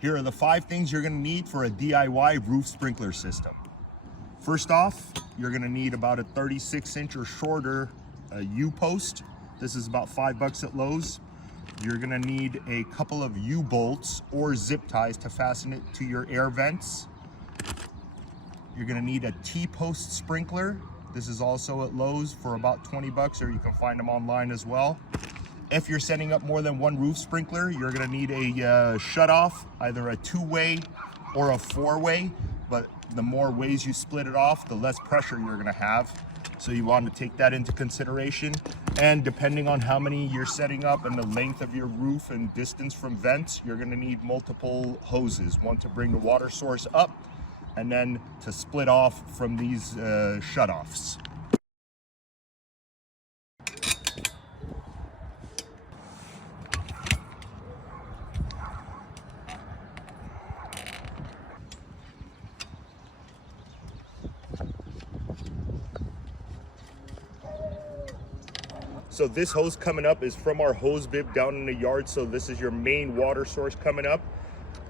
Here are the 5 things you're gonna need for a DIY roof sprinkler system. First off, you're gonna need about a 36-inch or shorter U-post. This is about $5 at Lowe's. You're gonna need a couple of U-bolts or zip ties to fasten it to your air vents. You're gonna need a T-post sprinkler. This is also at Lowe's for about $20, or you can find them online as well. If you're setting up more than one roof sprinkler, you're gonna need a shutoff, either a 2-way or a 4-way, but the more ways you split it off, the less pressure you're gonna have. So you want to take that into consideration. And depending on how many you're setting up and the length of your roof and distance from vents, you're gonna need multiple hoses. One to bring the water source up, and then to split off from these shutoffs. So this hose coming up is from our hose bib down in the yard. So this is your main water source coming up.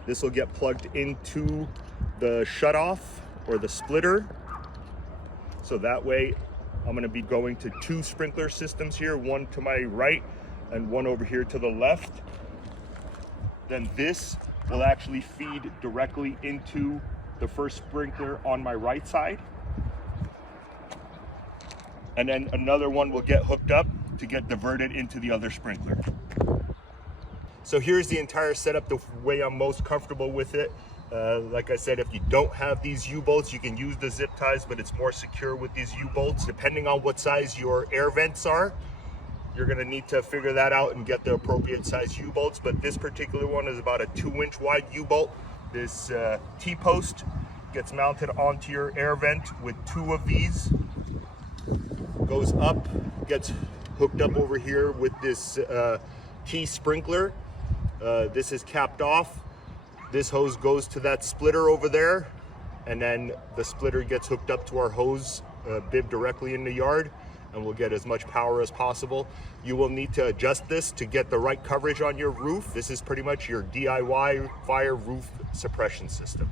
This will get plugged into the shutoff or the splitter. So that way I'm gonna be going to 2 sprinkler systems here, one to my right and one over here to the left. Then this will actually feed directly into the first sprinkler on my right side. And then another one will get hooked up to get diverted into the other sprinkler. So here's the entire setup, the way I'm most comfortable with it. Like I said, if you don't have these U-bolts, you can use the zip ties, but it's more secure with these U-bolts. Depending on what size your air vents are, you're gonna need to figure that out and get the appropriate size U-bolts. But this particular one is about a 2-inch wide U-bolt. This T-post gets mounted onto your air vent with 2 of these. Goes up, gets hooked up over here with this T sprinkler. This is capped off. This hose goes to that splitter over there, and then the splitter gets hooked up to our hose bib directly in the yard, and we'll get as much power as possible. You will need to adjust this to get the right coverage on your roof. This is pretty much your DIY fire roof suppression system.